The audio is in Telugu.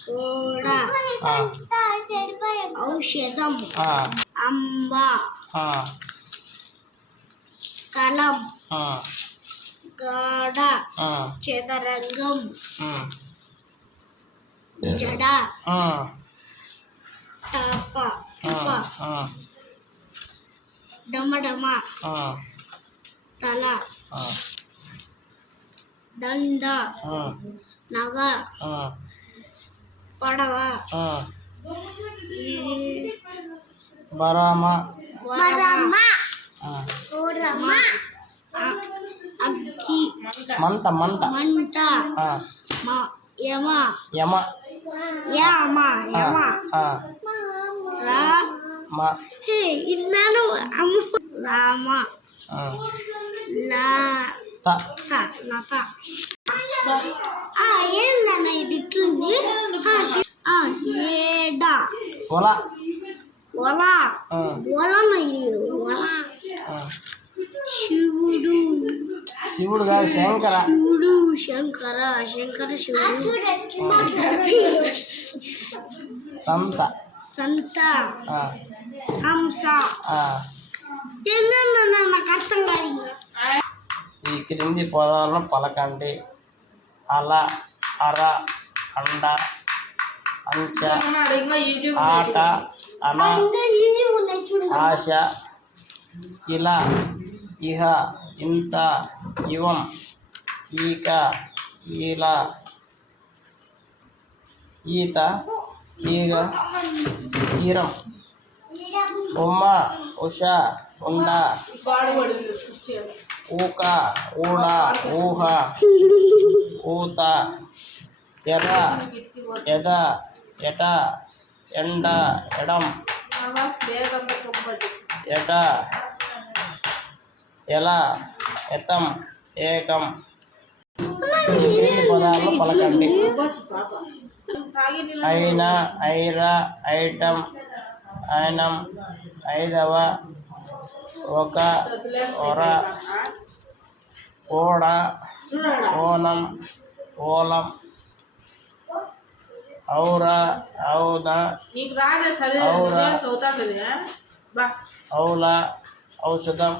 సోడ ఔషధం అంబ కలం గాఢ చదరంగం జడ టప డమడమ తల దండ నగ పడవ బరామ అగ్గి మంట మంట మంట యమ యమ యమ యమ ఇన్నాను రామ లత ఏందన్న ఇది ఇట్లుంది ఏడ ఒల ఒల ఒలన ఇది ఒల శివుడు శివుడు కాదు శంకర శివుడు శంకర శంకర శివుడు సంత సంత హంస ఏందన్న నాకు అర్థం కాదు. ఈ క్రింది పదాలను పలకండి. అల అర అండ అంచ ఆట అన ఆశ ఇలా ఇహ ఇంత ఇవం ఈక ఈల ఈత ఈగ ఈరం ఉమ్మ ఉష ఉండ ఊక ఊడ ఊహ ఊత ఎర ఎద ఎట ఎండ ఎడం ఎట ఎల ఎతం ఏకం. పదాలను పలకండి. అయిన ఐర ఐటం ఐనం ఐదవ ఒక ఒర ఓడ ఓనం ఓలం ఔర ఔన ఔల ఔషధం.